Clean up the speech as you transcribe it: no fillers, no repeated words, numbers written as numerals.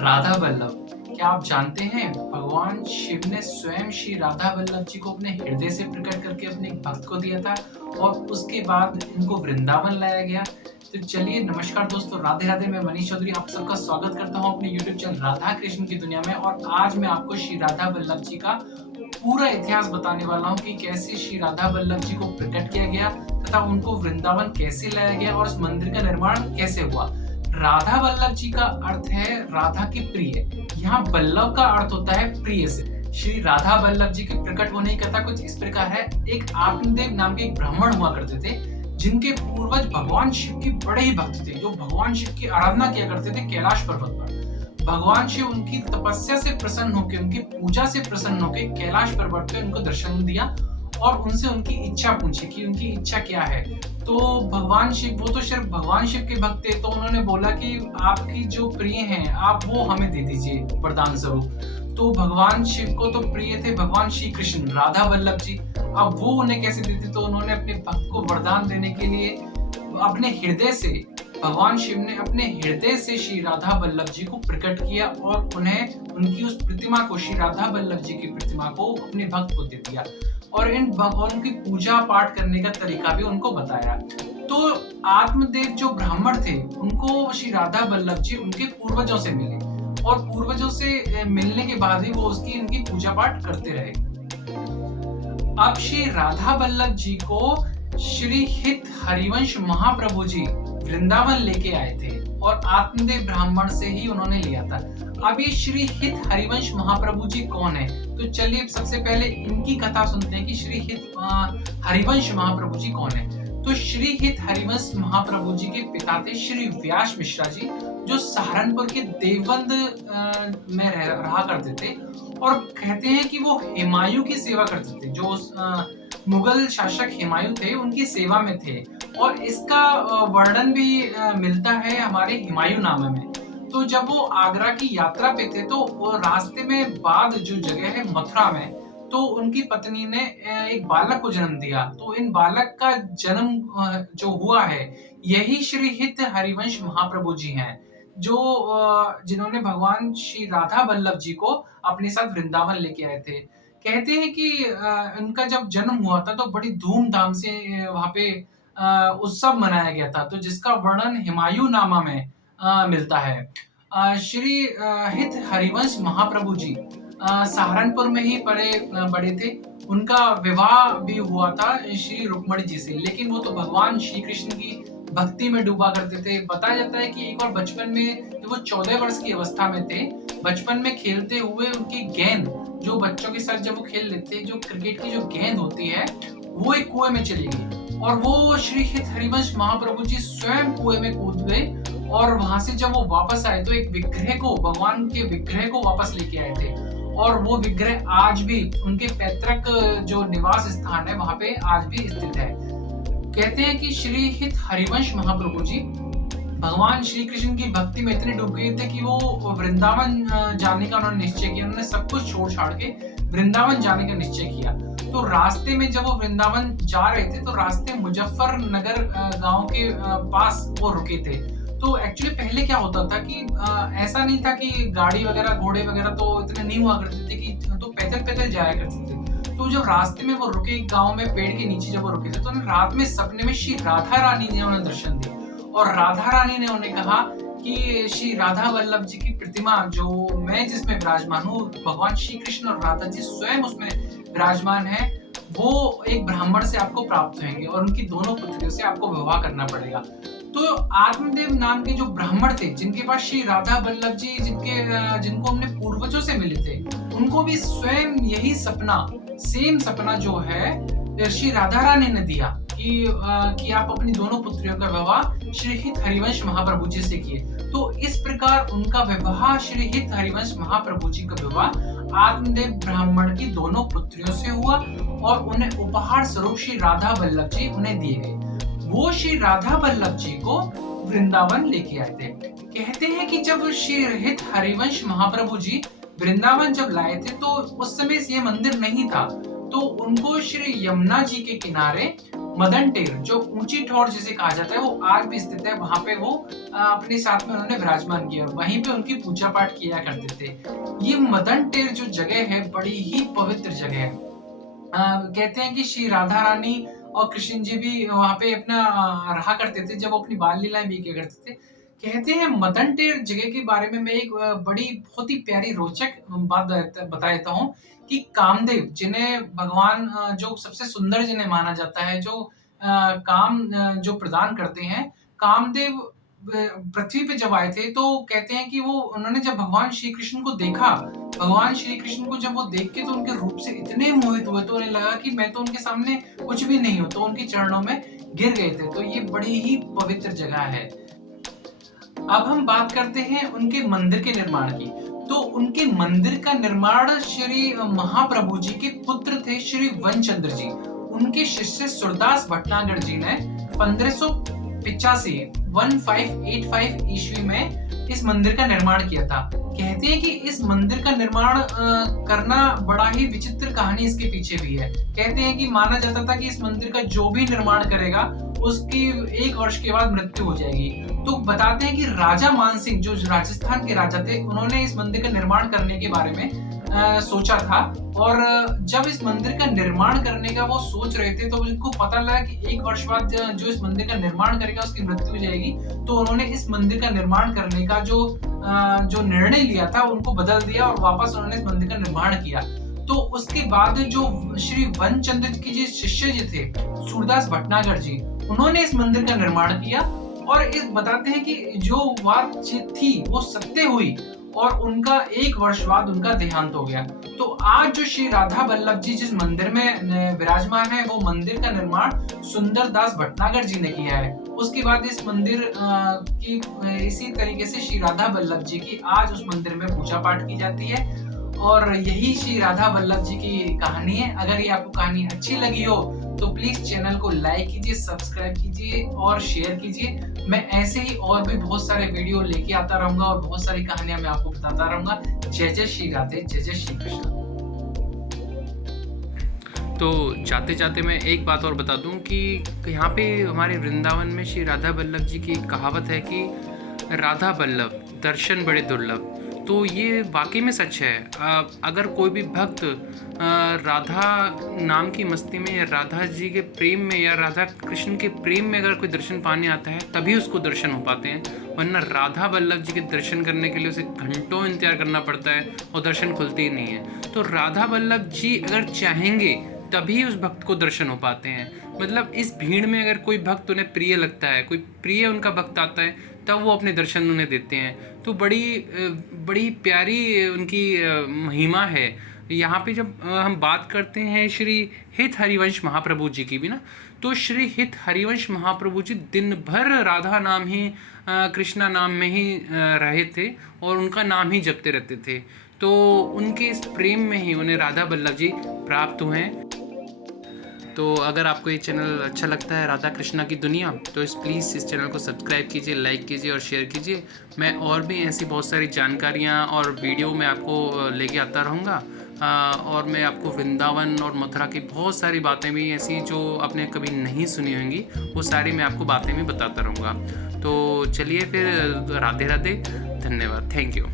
राधा वल्लभ, क्या आप जानते हैं भगवान शिव ने स्वयं श्री राधा वल्लभ जी को अपने हृदय से प्रकट करके अपने एक भक्त को दिया था और उसके बाद इनको वृंदावन लाया गया। तो चलिए नमस्कार दोस्तों, राधे राधे। मैं मनीष चौधरी आप सबका स्वागत करता हूँ अपने यूट्यूब चैनल राधा कृष्ण की दुनिया में। और आज मैं आपको श्री राधा वल्लभ जी का पूरा इतिहास बताने वाला हूँ कि कैसे श्री राधा वल्लभ जी को प्रकट किया गया तथा उनको वृंदावन कैसे लाया गया और उस मंदिर का निर्माण कैसे हुआ। राधा वल्लभ जी का अर्थ है राधा की प्रिय। यहाँ वल्लभ का अर्थ होता है प्रिय से। श्री राधा वल्लभ जी के प्रकट होने की कथा कुछ इस प्रकार है। एक आत्मदेव नाम के एक ब्राह्मण हुआ करते थे जिनके पूर्वज भगवान शिव के बड़े ही भक्त थे, जो भगवान शिव की आराधना किया करते थे कैलाश पर्वत पर। भगवान शिव उनकी तपस्या से प्रसन्न होकर, उनकी पूजा से प्रसन्न होकर कैलाश पर्वत पे उनको दर्शन दिया और उनसे उनकी इच्छा पूछी कि उनकी इच्छा क्या है। तो भगवान शिव, वो तो सिर्फ भगवान शिव के भक्त थे, तो उन्होंने बोला कि आपकी जो प्रिय हैं आप वो हमें दे दीजिए वरदान स्वरूप। तो भगवान शिव को तो प्रिय थे भगवान श्री कृष्ण राधा वल्लभ जी। अब वो उन्हें कैसे देते, तो उन्होंने अपने भक्त को वरदान देने के लिए अपने हृदय से, भगवान शिव ने अपने हृदय से श्री राधा वल्लभ जी को प्रकट किया और उन्हें उनकी उस प्रतिमा को, श्री राधा वल्लभ जी की प्रतिमा को अपने भक्त को दे दिया और इन भगवान की पूजा पाठ करने का तरीका भी उनको बताया। तो आत्मदेव जो ब्राह्मण थे उनको श्री राधा वल्लभ जी उनके पूर्वजों से मिले और पूर्वजों से मिलने के बाद ही वो उसकी इनकी पूजा पाठ करते रहे। अब श्री राधा वल्लभ जी को श्री हित हरिवंश महाप्रभु जी वृंदावन लेके आए थे और आत्मदेव ब्राह्मण से ही उन्होंने लिया था। अब ये श्री हित हरिवंश महाप्रभु जी कौन है, तो चलिए सबसे पहले इनकी कथा सुनते हैं कि श्री हित हरिवंश महाप्रभु जी कौन है। तो श्री हित हरिवंश महाप्रभु जी के पिता थे श्री व्यास मिश्रा जी, जो सहारनपुर के देवबंद में रहा करते थे और कहते हैं कि वो हुमायूं की सेवा करते थे। जो मुगल शासक हुमायूं थे उनकी सेवा में थे और इसका वर्णन भी मिलता है हमारे हुमायूंनामा में। तो जब वो आगरा की यात्रा पे थे तो वो रास्ते में बाद जो जगह है मथुरा में, तो उनकी पत्नी ने एक बालक को जन्म दिया। तो इन बालक का जन्म जो हुआ है यही श्री हित हरिवंश महाप्रभु जी हैं, जो जिन्होंने भगवान श्री राधा वल्लभ जी को अपने साथ वृंदावन लेके आए थे। कहते हैं कि इनका जब जन्म हुआ था तो बड़ी धूमधाम से वहाँ पे उत्सव मनाया गया था, तो जिसका वर्णन हुमायूंनामा में मिलता है। श्री हित हरिवंश महाप्रभु जी सहारनपुर में ही बड़े थे। उनका विवाह भी हुआ था श्री रुक्मणी जी से, लेकिन वो तो भगवान श्री कृष्ण की भक्ति में डूबा करते थे। बताया जाता है कि एक बार बचपन में जब वो 14 वर्ष की अवस्था में थे, बचपन में खेलते हुए उनकी गेंद, जो बच्चों के साथ जब वो खेल लेते हैं, जो क्रिकेट की जो गेंद होती है वो एक कुएं में चली गई और वो श्री हित हरिवंश महाप्रभु जी स्वयं कुएं में कूद गए और वहां से जब वो वापस आए तो एक विग्रह को, भगवान के विग्रह को वापस लेके आए थे और वो विग्रह आज भी उनके पैतृक जो निवास स्थान है वहां पे आज भी स्थित है। कहते हैं कि श्री हित हरिवंश महाप्रभु जी भगवान श्री कृष्ण की भक्ति में इतने डूब गए थे कि वो वृंदावन जाने का उन्होंने निश्चय किया। उन्होंने सब कुछ छोड़ छाड़ के वृंदावन जाने का निश्चय किया। तो रास्ते में जब वो वृंदावन जा रहे थे तो रास्ते मुजफ्फरनगर गांव के पास वो रुके थे। तो एक्चुअली पहले क्या होता था कि ऐसा नहीं था कि गाड़ी वगैरह, घोड़े वगैरह तो इतने नहीं हुआ करते थे कि तो पैदल पैदल जाया करते थे। तो जब रास्ते में वो रुके गांव में, पेड़ के नीचे जब वो रुके थे, तो उन्हें रात में सपने में श्री राधा रानी ने उन्हें दर्शन दिए और राधा रानी ने उन्हें कहा कि श्री राधा वल्लभ जी की प्रतिमा जो मैं जिसमें विराजमान हूँ, भगवान श्री कृष्ण और राधा जी स्वयं उसमें विराजमान है, वो एक ब्राह्मण से आपको प्राप्त होंगे और उनकी दोनों पुत्रियों से आपको विवाह करना पड़ेगा। तो आत्मदेव नाम के जो ब्राह्मण थे जिनके पास श्री राधा वल्लभ जी, जिनको हमने पूर्वजों से मिले थे, उनको भी स्वयं यही सपना, सेम सपना जो है श्री राधा रानी ने दिया कि आप अपनी दोनों पुत्रियों का विवाह श्री हित हरिवंश महाप्रभु जी से किए। तो इस प्रकार उनका विवाह, श्री हित हरिवंश महाप्रभु जी का विवाह आत्मदेव ब्राह्मण की दोनों पुत्रियों से हुआ और उन्हें उपहार स्वरूप श्री राधा वल्लभ जी उन्हें दिए गए। वो श्री राधा वल्लभ जी को वृंदावन लेके आए थे। कहते हैं कि जब श्री हित हरिवंश महाप्रभु जी वृंदावन जब लाए थे तो उस समय ये मंदिर नहीं था, तो उनको श्री यमुना जी के किनारे मदन टेर जो ऊंची ठोर जिसे कहा जाता है, वो आज भी स्थित है। वहां पे वो अपने साथ में उन्होंने विराजमान किया और वहीं पे उनकी पूजा पाठ किया करते थे। ये मदन टेर जो जगह है बड़ी ही पवित्र जगह है। कहते हैं कि श्री राधा रानी और कृष्ण जी भी वहाँ पे अपना रहा करते थे जब वो अपनी बाल लीलाएं भी किया करते थे। कहते हैं मदन टेर जगह के बारे में मैं एक बड़ी बहुत ही प्यारी रोचक बात बता देता हूँ कि कामदेव जिन्हें भगवान जो सबसे सुंदर जिन्हें माना जाता है, जो काम जो प्रदान करते हैं, कामदेव पृथ्वी पे जब आए थे तो कहते हैं कि वो उन्होंने जब भगवान श्री कृष्ण को देखा, भगवान श्री कृष्ण को जब वो देख के तो उनके रूप से इतने मोहित हुए तो उन्हें लगा कि मैं तो उनके सामने कुछ भी नहीं हूँ, तो उनके चरणों में गिर गए थे। तो ये बड़ी ही पवित्र जगह है। अब हम बात करते हैं उनके मंदिर के निर्माण की। तो उनके मंदिर का निर्माण श्री महाप्रभु जी के पुत्र थे श्री वनचंद्र जी, उनके शिष्य सूरदास भटनागर जी ने 1585 ईस्वी में इस मंदिर का निर्माण किया था। कहते हैं कि इस मंदिर का निर्माण करना बड़ा ही विचित्र कहानी इसके पीछे भी है। कहते हैं कि माना जाता था कि इस मंदिर का जो भी निर्माण करेगा उसकी 1 वर्ष के बाद मृत्यु हो जाएगी। तो बताते हैं कि राजा मानसिंह जो राजस्थान के राजा थे, उन्होंने इस मंदिर का निर्माण करने के बारे में सोचा था और जब इस मंदिर का निर्माण करने का वो सोच रहे थे तो उनको पता लगा कि 1 वर्ष बाद जो इस मंदिर का निर्माण करेगा उसकी मृत्यु हो जाएगी। तो उन्होंने इस मंदिर का निर्माण करने का जो निर्णय लिया था उनको बदल दिया और वापस उन्होंने इस मंदिर का निर्माण किया। तो उसके बाद जो श्री वनचंद्र की जो शिष्य जी थे सूरदास भटनागर जी, उन्होंने इस मंदिर का निर्माण किया और इस बताते हैं कि जो बातचीत थी वो सत्य हुई और उनका 1 वर्ष बाद उनका देहांत हो गया। तो आज जो श्री राधा वल्लभ जी जिस मंदिर में विराजमान है, वो मंदिर का निर्माण सुंदरदास भटनागर जी ने किया है। उसके बाद इस मंदिर की इसी तरीके से श्री राधा वल्लभ जी की आज उस मंदिर में पूजा पाठ की जाती है और यही श्री राधा वल्लभ जी की कहानी है। अगर ये आपको कहानी अच्छी लगी हो तो प्लीज चैनल को लाइक कीजिए, सब्सक्राइब कीजिए और शेयर कीजिए। मैं ऐसे ही और भी बहुत सारे वीडियो लेके आता रहूंगा और बहुत सारी कहानियां मैं आपको बताता रहूंगा। जय जय श्री राधे, जय जय श्री कृष्ण। तो जाते जाते मैं एक बात और बता दूं कि यहाँ पे हमारे वृंदावन में श्री राधा वल्लभ जी की कहावत है कि राधा वल्लभ दर्शन बड़े दुर्लभ। तो ये वाकई में सच है। अगर कोई भी भक्त राधा नाम की मस्ती में या राधा जी के प्रेम में या राधा कृष्ण के प्रेम में अगर कोई दर्शन पाने आता है तभी उसको दर्शन हो पाते हैं, वरना राधा वल्लभ जी के दर्शन करने के लिए उसे घंटों इंतजार करना पड़ता है और दर्शन खुलते ही नहीं है। तो राधा वल्लभ जी अगर चाहेंगे तभी उस भक्त को दर्शन हो पाते हैं। मतलब इस भीड़ में अगर कोई भक्त उन्हें प्रिय लगता है, कोई प्रिय उनका भक्त आता है, तब वो अपने दर्शन उन्हें देते हैं। तो बड़ी प्यारी उनकी महिमा है। यहाँ पे जब हम बात करते हैं श्री हित हरिवंश महाप्रभु जी की भी ना, तो श्री हित हरिवंश महाप्रभु जी दिन भर राधा नाम ही कृष्णा नाम में ही रहे थे और उनका नाम ही जपते रहते थे। तो उनके इस प्रेम में ही उन्हें राधा वल्लभ जी प्राप्त हुए हैं। तो अगर आपको ये चैनल अच्छा लगता है राधा कृष्णा की दुनिया, तो प्लीज़ इस चैनल को सब्सक्राइब कीजिए, लाइक कीजिए और शेयर कीजिए। मैं और भी ऐसी बहुत सारी जानकारियाँ और वीडियो मैं आपको लेके आता रहूँगा और मैं आपको वृंदावन और मथुरा की बहुत सारी बातें भी ऐसी जो आपने कभी नहीं सुनी होंगी, वो सारी मैं आपको बातें भी बताता रहूँगा। तो चलिए फिर, राधे राधे, धन्यवाद, थैंक यू।